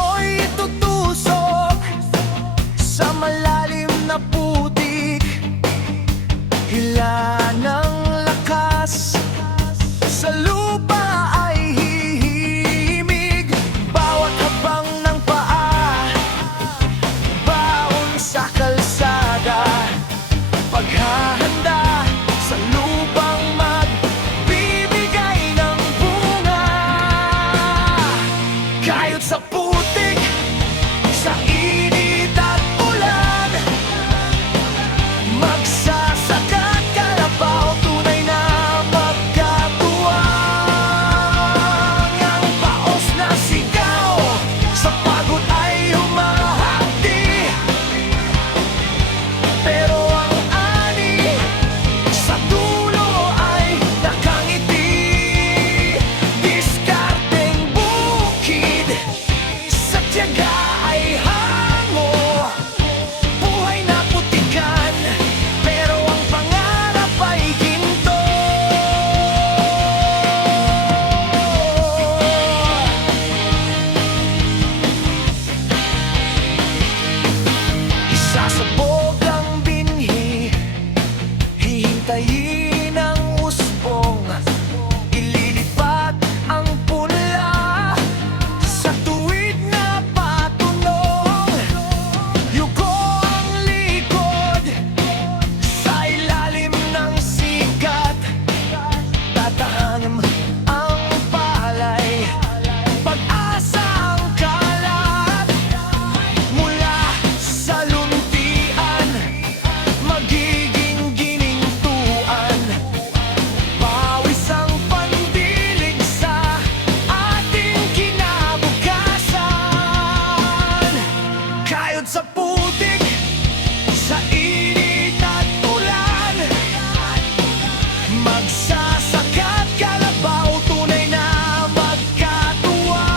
mo'y tutusok sa malalim na putik, hila ng lakas sa lupa ay hihimig. Bawat habang ng paa, baon sa kalsada, paghahanda sa lupang magbibigay ng bunga. Kayod sa putik, sa init at ulan, magsasaka at kalabaw, tunay na magkatuwang. Ang paos na sigaw, sa pagod ay humahati, pero ang ani sa dulo ay nakangiti. Diskarteng bukid, sa tiyaga ay hango, buhay na putikan, pero ang pangarap ay ginto. Isasabog ang binhi, hihintayin ang usbong, ililipat ang punla sa tuwid na patunong. Yuko ang likod sa ilalim ng sikat, tatahanim ang palay, pag-asa ang kalat mula sa luntian, magiging ginintuan. Pawis ang pandilig sa ating kinabukasan. Kayod sa putik, sa init at ulan, magsasaka at kalabaw, tunay na magkatuwang.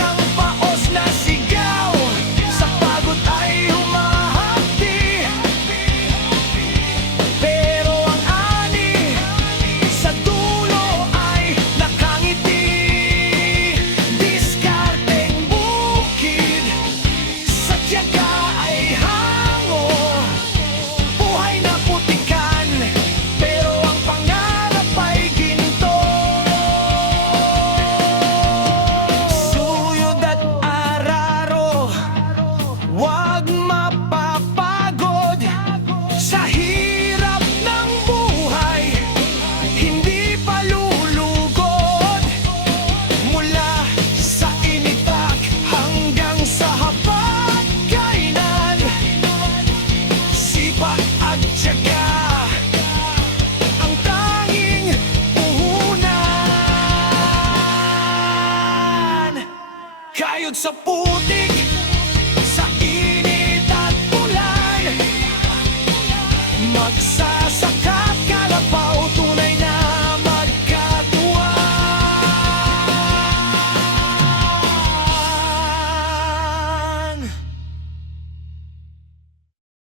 Ang paos na sigaw, sa pagod ay humahati, pero ang ani sa dulo ay nakangiti. Diskarteng bukid, sa tiyaga ay hango, buhay na putikan, pero ang pangarap ay ginto. Suyod at araro, huwag mapapagod sa hirap ng buhay, hindi palulugod. Mula sa initak hanggang sa hapagkainan, sipag at tiyaga ang tanging puhunan. Kayod sa putik,